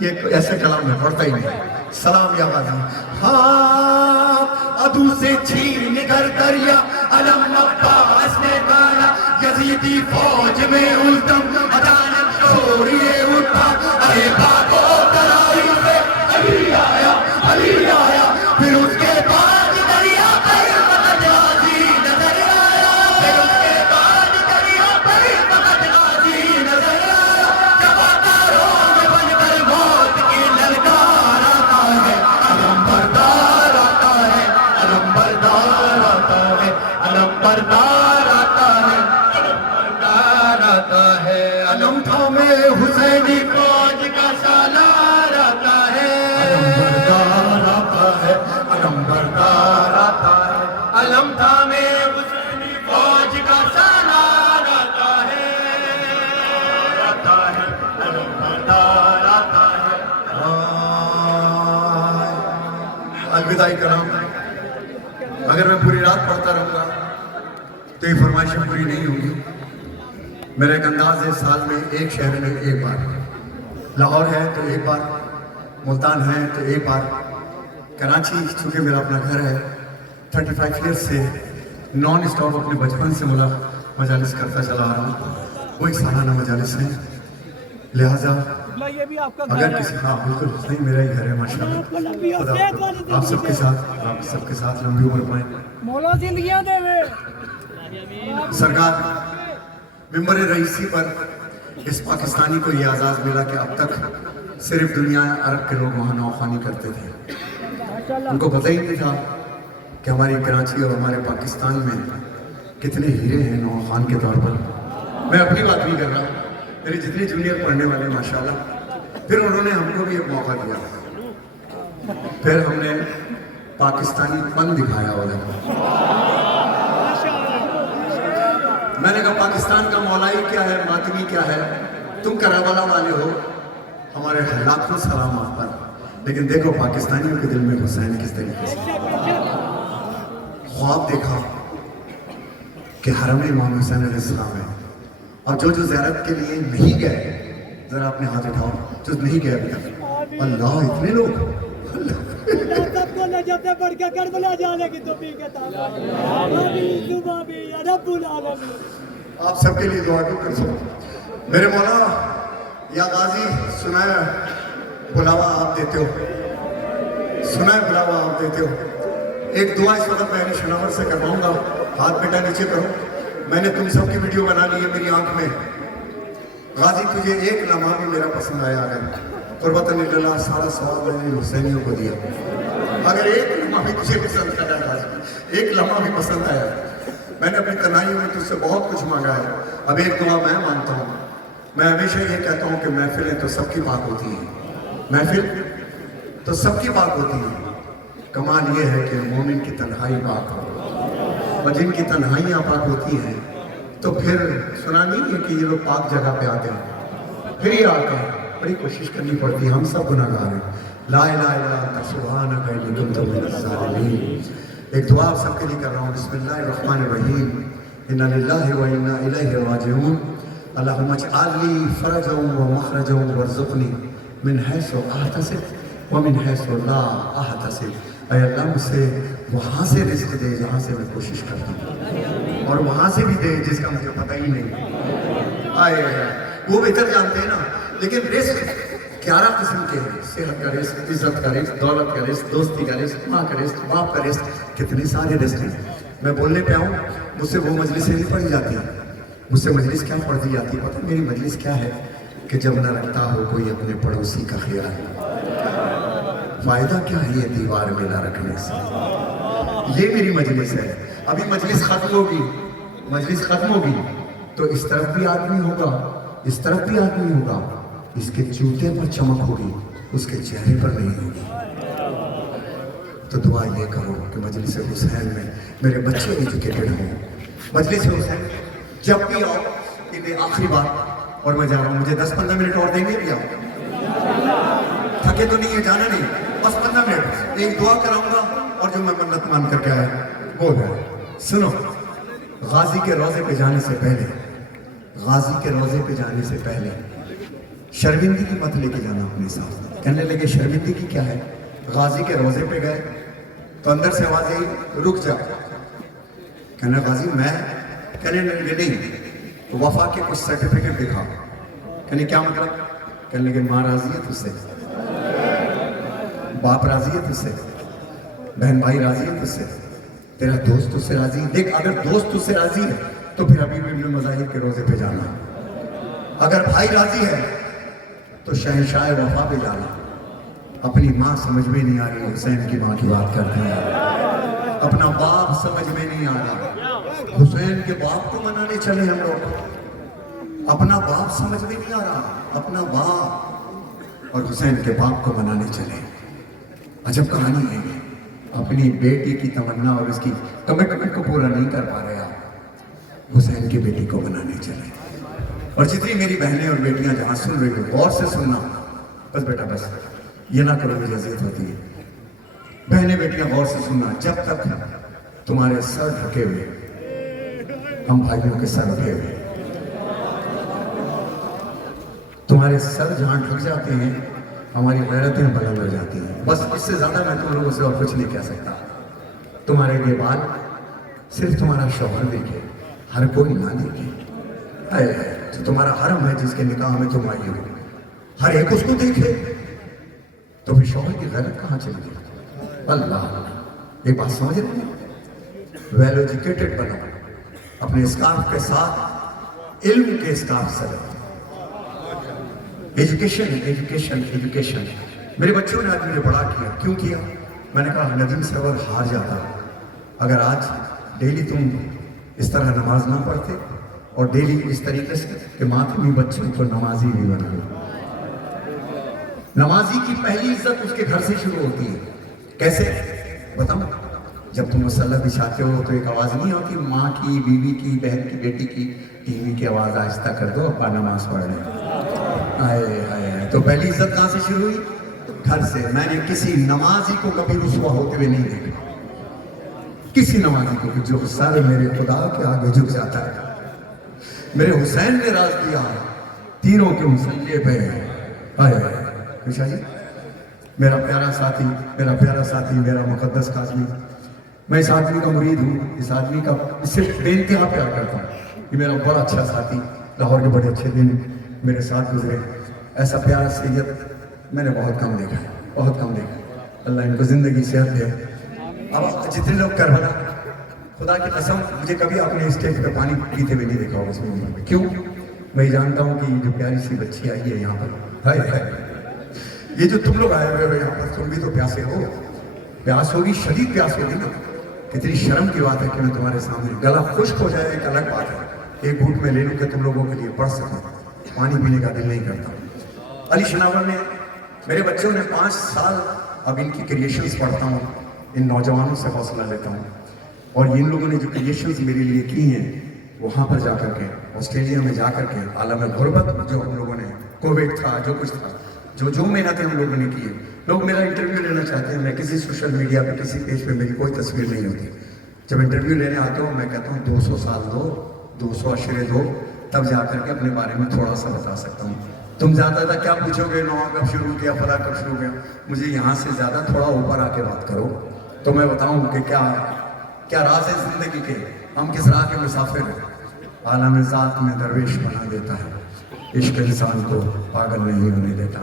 یہ ایسے کلام میں پڑھتا ہی نہیں. سلام یا غازی. ہاں عدو سے چھین کر دریا علم عباس نے تانا, یزیدی فوج میں التم اچانک شور یہ اٹھا, ارے بھاگو ترائی سے علی آیا, علی آیا, پھر اس کے بعد دریا پر فقط غازی نظر آیا, پھر اس کے بعد دریا پر فقط غازی نظر آیا, جب آتاروں میں بن کر موت کی للکار آتا ہے, علم بردار آتا ہے, علم بردار آتا ہے, علم بردار آتا ہے, علم بردار آتا ہے, علم تھامے حسینی فوج کا سالار آتا ہے, علم بردار آتا ہے, علم بردار آتا ہے, علم تھامے حسینی فوج کا سالار آتا ہے, آتا ہے, علم بردار آتا ہے. الوداعی کلام, اگر میں پوری رات پڑھتا رہوں گا تو یہ فرمائشیں پوری نہیں ہوں گی. میرا ایک انداز ہے سال میں ایک شہر میں ایک بار, لاہور ہے تو ایک بار, ملتان ہے تو ایک بار, کراچی چونکہ میرا اپنا گھر ہے, 35 ایئرس سے نان اسٹاپ اپنے بچپن سے مجالس کرتا چلا آ رہا ہوں, وہی سالانہ مجالس ہیں. لہٰذا یہ بھی آپ کا اگر کسی, ہاں بالکل صحیح, میرا ہی گھر ہے ماشاءاللہ. خدا آپ سب کے ساتھ لمبی عمر پائیں. مولا زندگیاں دے وے. سرکار ممبر رئیسی پر اس پاکستانی کو یہ اعزاز ملا کہ اب تک صرف دنیا عرب کے لوگ وہاں نوخوانی کرتے تھے, ان کو پتہ ہی نہیں تھا کہ ہماری کراچی اور ہمارے پاکستان میں کتنے ہیرے ہیں نوح خان کے طور پر. میں اپنی بات نہیں کر رہا, میرے جتنے جونیئر پڑھنے والے ماشاءاللہ. پھر انہوں نے ہم کو بھی ایک موقع دیا, پھر ہم نے پاکستانی پن دکھایا ادھر. میں نے کہا پاکستان کا مولائی کیا ہے, ماتمی کیا ہے, تم کربلا والے ہو, ہمارے لاکھوں سلام آپ پر, لیکن دیکھو پاکستانیوں کے دل میں حسین کس طریقے سے. خواب دیکھا کہ حرم امام حسین علیہ السلام ہے, اور جو زیارت کے لیے نہیں گئے, ذرا اپنے ہاتھ اٹھاؤ جو نہیں گئے ابھی تک. اللہ اتنے لوگ, سب کو نجف سے پڑھ کے کربلا جانے کی توفیق عطا فرمائے. آمین ثم آمین یا رب العالمین. آپ سب کے لیے دعا کیوں کر سکوں. میرے مولا یا غازی, سنا ہے بلاوا آپ دیتے ہو, سنا ہے بلاوا آپ دیتے ہو. ایک دعا اس وقت میں شناور سے کرواؤں گا, ہاتھ بیٹا نیچے کرو. میں نے تم سب کی ویڈیو بنا لی ہے میری آنکھ میں. غازی تجھے ایک لمحہ بھی میرا پسند آیا ہے, قربتاً اللہ سارا ثواب میں نے حسینیوں کو دیا. اگر ایک لمحہ بھی تجھے پسند کرا ہے غازی, ایک لمحہ بھی پسند آیا, میں نے اپنی تنہائیوں میں تجھ سے بہت کچھ مانگا ہے. اب ایک دعا میں مانگتا ہوں. میں ہمیشہ یہ کہتا ہوں کہ محفلیں تو سب کی پاک ہوتی ہیں, محفل تو سب کی پاک ہوتی ہے. کمال یہ ہے کہ مومن کی تنہائی پاک ہو, اور جن کی تنہائیاں پاک ہوتی ہیں تو پھر سنا نہیں ہے کہ یہ لوگ پاک جگہ پہ آتے ہیں, پھر یہ آتے ہیں. بڑی کوشش کرنی پڑتی ہے, ہم سب گناہگار ہیں. لا الہ الا انت سبحانک انی کنت من الظالمین. ایک دعا آپ سب کے لیے کر رہا ہوں. بسم اللہ الرحمن الرحیم. انا للہ و انا الیہ راجعون. اللہم اجعل لی فرجا و مخرجا وارزقنی من حیث احتسب ومن حیث لا احتسب. اے اللہ مجھ سے وہاں سے رزق دے جہاں سے میں کوشش کرتا ہوں, اور وہاں سے بھی دے جس کا مجھے پتہ ہی نہیں. آئے وہ بہتر جانتے ہیں نا. لیکن رزق 11 قسم کے ہیں. صحت کا رزق, عزت کا رزق, دولت کا رزق, دوستی کا رزق, ماں کا رزق, باپ کا رزق, کتنے سارے رزق ہیں. میں بولنے پہ آؤں, مجھ سے وہ مجلسیں نہیں پڑھی جاتی. مجھ سے مجلس کیا پڑھ دی جاتی ہے پتہ؟ میری مجلس کیا ہے کہ جب نہ رکھتا ہو کوئی اپنے پڑوسی کا خیال, فائدہ کیا ہے یہ دیوار میں نہ رکھنے سے. یہ میری مجلس ہے. ابھی مجلس ختم ہوگی, مجلس ختم ہوگی تو اس طرف بھی آدمی ہوگا, اس طرف بھی آدمی ہوگا. اس کے جوتے پر چمک ہوگی, اس کے چہرے پر نہیں ہوگی. تو دعا یہ کرو کہ مجلس حسین میں میرے بچے ایجوکیٹڈ ہوں. مجلس حسین جب بھی آؤ, یہ آخری بات, اور میں جا رہا ہوں. مجھے 10-15 منٹ اور دیں گے بھیا؟ تھکے تو نہیں ہے, جانا نہیں, بس 15 منٹ. ایک دعا کراؤں گا اور جو میں منت مان کر کے آیا وہ ہے. سنو, غازی کے روزے پہ جانے سے پہلے, غازی کے روزے پہ جانے سے پہلے شرمندگی مت لے کے جانا اپنے ساتھ. کہنے لگے شرمندگی کیا ہے؟ غازی کے روزے پہ گئے تو اندر سے آواز آئی رک جا. کہنے غازی میں, کہنے لگے نہیں, وفا کے کچھ سرٹیفکیٹ دکھا. کہنے کیا مطلب؟ کہنے لگے ماں راضی ہے تجھ سے, باپ راضی ہے تجھ سے, بہن بھائی راضی ہے تجھ سے, تیرا دوست تجھ سے راضی ہے. دیکھ اگر دوست تجھ سے راضی ہے تو پھر ابھی بھی ابن مظاہر کے روزے پہ جانا. اگر بھائی راضی ہے تو شہنشاہ وفا پہ جانا. اپنی ماں سمجھ میں نہیں آ رہی, حسین کی ماں کی بات کرتے ہیں. اپنا باپ سمجھ میں نہیں آ رہا, حسین کے باپ کو منانے چلے ہم لوگ. اپنا باپ سمجھ میں نہیں آ رہا, اپنا باپ اور حسین کے باپ کو منانے چلے. عجب کہانی ہے یہ. اپنی بیٹی کی تمنا اور اس کی کمٹمنٹ کو پورا نہیں کر پا رہے آپ, حسین کی بیٹی کو منانے چلے. اور جتنی میری بہنیں اور بیٹیاں جہاں سن رہی ہو, غور سے سننا. بس بیٹا بس, یہ نہ کرو, مجھے اذیت ہوتی ہے. بہنیں بیٹیاں غور سے سننا. جب تک تمہارے سر ڈھکے ہوئے, ہم بھائیوں کے سر ڈھکے ہوئے, تمہارے سر جہاں ڈھک جاتے ہیں ہماری غیرتیں بلند ہو جاتی ہیں. بس اس سے زیادہ میں تم لوگوں سے اور کچھ نہیں کہہ سکتا. تمہارے یہ بات صرف تمہارا شوہر دیکھے, ہر کوئی نہ دیکھے. جو تمہارا حرم ہے جس کے نکاح میں تم آئی ہو, ہر ایک اس کو دیکھے تو پھر شوہر کی غیرت کہاں چلی گئی؟ اللہ, ایک بات سمجھ رہے ہیں؟ ویل ایجوکیٹڈ بنو, اپنے اسکارف کے ساتھ علم کے اسکارف سے رہو. Education education education. میرے بچوں نے آج مجھے بڑا کیا. کیوں کیا؟ میں نے کہا ندیم سرور ہار جاتا اگر آج ڈیلی تم اس طرح نماز نہ پڑھتے اور ڈیلی اس طریقے سے کہ ماتمی بچوں کو نمازی بھی بنا دو. نمازی کی پہلی عزت اس کے گھر سے شروع ہوتی ہے. کیسے بتاؤں؟ جب تم مصلی بچھاتے ہو تو ایک آواز نہیں ہوتی ماں کی, بیوی کی, بہن کی, بیٹی کی, ٹی وی کی آواز آہستہ کر دو ابا نماز پڑھ رہے ہیں. تو پہلی عزت کہاں سے شروع ہوئی؟ گھر سے. میں نے کسی نمازی کو کبھی رسوا ہوتے ہوئے نہیں دیکھا, کسی نمازی کو جو سارے میرے خدا کے آگے جھک جاتا ہے. میرے حسین نے راز دیا تیروں کے مسلح پہ. خوشا جی میرا پیارا ساتھی, میرا مقدس قاسمی, میں اس آدمی کا مرید ہوں. اس آدمی کا صرف بے انتہا پیار کرتا ہوں. یہ میرا بڑا اچھا ساتھی, لاہور کے بڑے اچھے دن میرے ساتھ گزرے. ایسا پیارا سید میں نے بہت کم دیکھا ہے, بہت کم دیکھا. اللہ ان کو زندگی صحت دے. اب جتنے لوگ کربلا, خدا کی قسم مجھے کبھی آپ نے اسٹیج پہ پانی پیتے ہوئے نہیں دیکھا ہوگا اس میں. کیوں؟ میں جانتا ہوں کہ یہ جو پیاری سی بچی آئی ہے یہاں پر, ہائے یہ جو تم لوگ آئے ہوئے ہو یہاں پر, تم بھی تو پیاسے ہو. پیاس ہوگی, شدید پیاس ہوگی نا. کتنی شرم کی بات ہے کہ میں تمہارے سامنے, گلا خشک ہو جائے ایک الگ بات ہے, ایک گھونٹ میں لے لوں کہ تم لوگوں کے لیے پڑھ سکوں. پانی پینے کا دل نہیں کرتا. علی شناور نے, میرے بچوں نے 5 سال اب ان کی کریشنز پڑھتا ہوں, ان نوجوانوں سے حوصلہ لیتا ہوں. اور ان لوگوں نے جو کریشنز میرے لیے کی ہیں وہاں پر جا کر کے, آسٹریلیا میں جا کر کے, عالم غربت جو ہم لوگوں نے, کووڈ تھا, جو کچھ تھا, جو محنتیں ہم لوگوں نے کی ہے. لوگ میرا انٹرویو لینا چاہتے ہیں, میں کسی سوشل میڈیا پہ کسی پیج پہ میری کوئی تصویر نہیں ہوتی. جب انٹرویو لینے آتے ہوں میں کہتا ہوں 200 سال دو, 200 اشرے دو, تب جا کر کے اپنے بارے میں تھوڑا سا بتا سکتا ہوں. تم زیادہ تھا کیا پوچھو گے, نو کب شروع کیا, فلاں کب شروع کیا. مجھے یہاں سے زیادہ تھوڑا اوپر آ کے بات کرو تو میں بتاؤں کہ کیا راز ہے زندگی کے, ہم کس راہ کے مسافر ہیں. عالم ذات میں درویش بنا دیتا ہے, عشق انسان کو پاگل نہیں ہونے دیتا.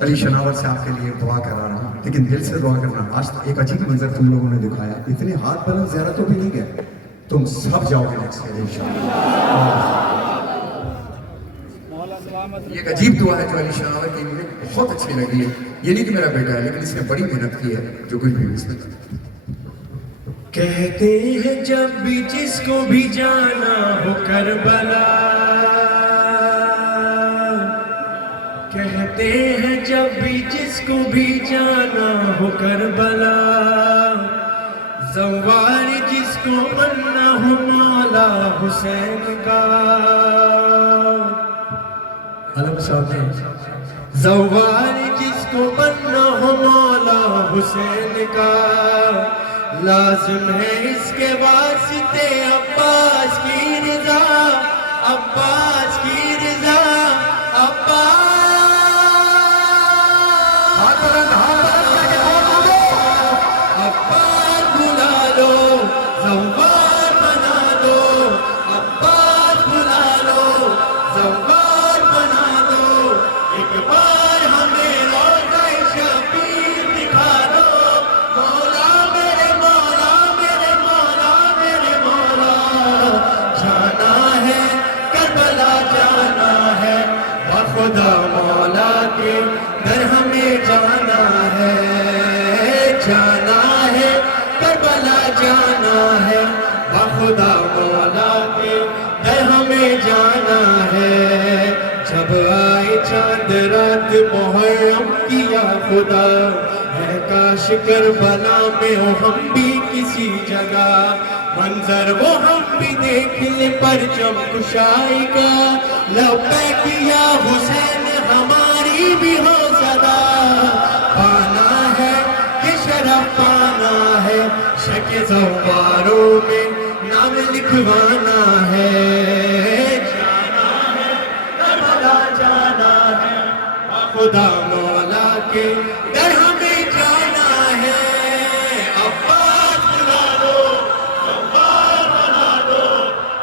علی شناور سے آپ کے لیے دعا کرا رہا ہوں, لیکن دل سے دعا کرنا. آج ایک عجیب منظر تم لوگوں نے دکھایا, اتنے ہاتھ بلند زیارتوں پہ نہیں گئے, تم سب جاؤ گے نیکسٹ ایئر انشاءاللہ. یہ ایک عجیب دعا ہے جو علی شناور کی مجھے بہت اچھی لگی ہے. یہ نہیں کہ میرا بیٹا ہے, لیکن اس نے بڑی محنت کی ہے جو کچھ بھی اس میں. کہتے ہیں جب بھی جس کو بھی جانا ہو کربلا, کہتے ہیں جب بھی جس کو بھی جانا ہو کربلا, زوار جس کو بننا ہو مولا حسین کا. علم صاحب نے, زوار جس کو بننا ہو مولا حسین کا, لازم ہے اس کے واسطے عباس کی رضا, عباس کی رضا, عباس بلا لو, زوار بنا دو, عباس بلا لو, زوار بنا دو. ایک بار ہمیں روضہ شبیر دکھا دو, مولا میرے مولا, میرے مولا, میرے مولا. جانا ہے کربلا, جانا ہے بخدا مولا کے در ہمیں جانا ہے. جانا ہے کربلا, جانا ہے بخدا مولا کے در ہمیں جانا ہے. جب آئے چاند رات محرم کیا خدا, ہے کاش کربلا میں ہو ہم بھی کسی جگہ, منظر وہ ہم بھی دیکھ لیں پرچم کشائی کا. لبیک یا حسین ہماری بھی ہو صدا, پانا ہے یہ شرف پانا ہے, شک زواروں میں نام لکھوانا ہے. جانا ہے کربلا, جانا ہے خدا مولا کے در ہمیں جانا ہے. عباس بلا دو, زوار بنا دو,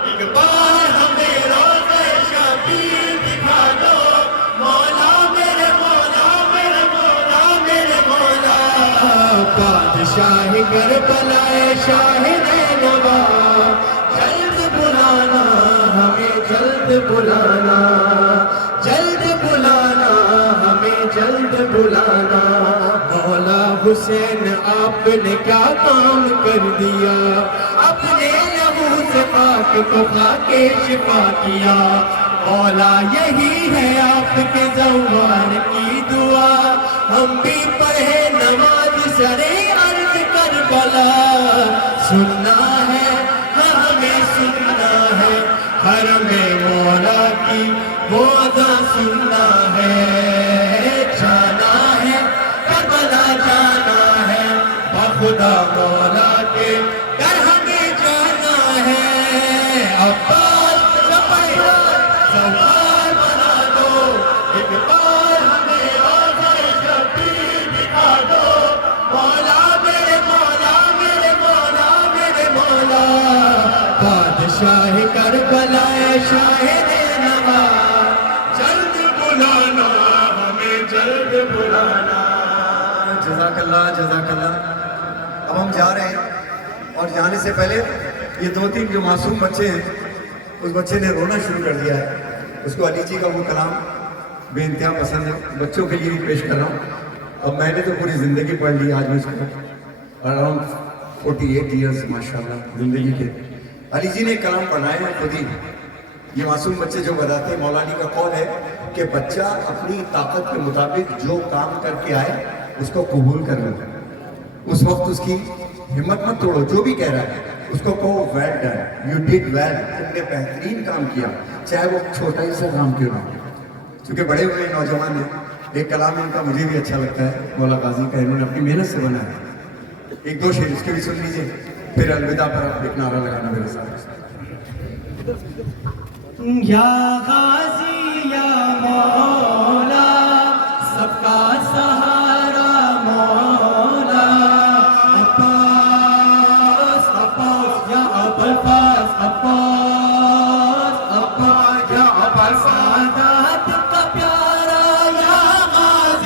ایک بار ہمیں روضہ شبیر دکھا دو, مولا میرے مولا, میرے مولا, میرے مولا. بادشاہ کربلا شاہ نینوا, جلد بلانا ہمیں, جلد بلانا, جلد بلانا ہمیں, جلد بلانا. مولا حسین آپ نے کیا کام کر دیا، اپنے لہو سے پاک کو کھا کے شفا کیا، مولا یہی ہے آپ کے زوار کی دعا، ہم بھی پڑھے نماز سرے عرض کربلا، سننا ہے ہمیں سننا ہے، حرم مولا کی وہ اذان سننا ہے، جانا ہے کربلا جانا ہے، بخدا مولا کے در ہمیں جانا ہے، عباس سوار بنا دو، ایک بار ہمیں روضہ شبیر دکھا دو، مولا میرے مولا میرے مولا میرے مولا، بادشاہ کربلا شاہد نواز، جلد بلانا ہمیں جلد بلانا۔ جزاک اللہ جزاک اللہ۔ اب ہم جا رہے ہیں اور جانے سے پہلے یہ دو تین جو معصوم بچے ہیں، اس بچے نے رونا شروع کر دیا ہے، اس کو علی جی کا وہ کلام بے انتہا پسند ہے، بچوں کے لیے بھی پیش کر رہا ہوں۔ اب میں نے تو پوری زندگی پڑھ لی، آج میں اس کو اراؤنڈ 48 ایئرس ماشاءاللہ زندگی کے، علی جی نے کلام پڑھائے ہیں خود ہی۔ یہ معصوم بچے جو بتاتے ہیں، مولا علی کا قول ہے کہ بچہ اپنی طاقت کے مطابق جو کام کر کے آئے اس کو قبول کر لو، اس وقت اس کی ہمت مت توڑو، جو بھی کہہ رہا ہے اس کو کہو well done, you did well, تم نے بہترین کام کیا، چاہے وہ چھوٹا ہی سا کام کیوں نہ ہو۔ چونکہ بڑے ہوئے نوجوان ہیں، ایک کلام ان کا مجھے بھی اچھا لگتا ہے، مولا غازی کا، انہوں نے اپنی محنت سے بنایا، ایک دو شعر اس کے بھی سن لیجئے، پھر الوداع پر آپ ایک نعرہ لگانا میرے ساتھ۔ یا غازی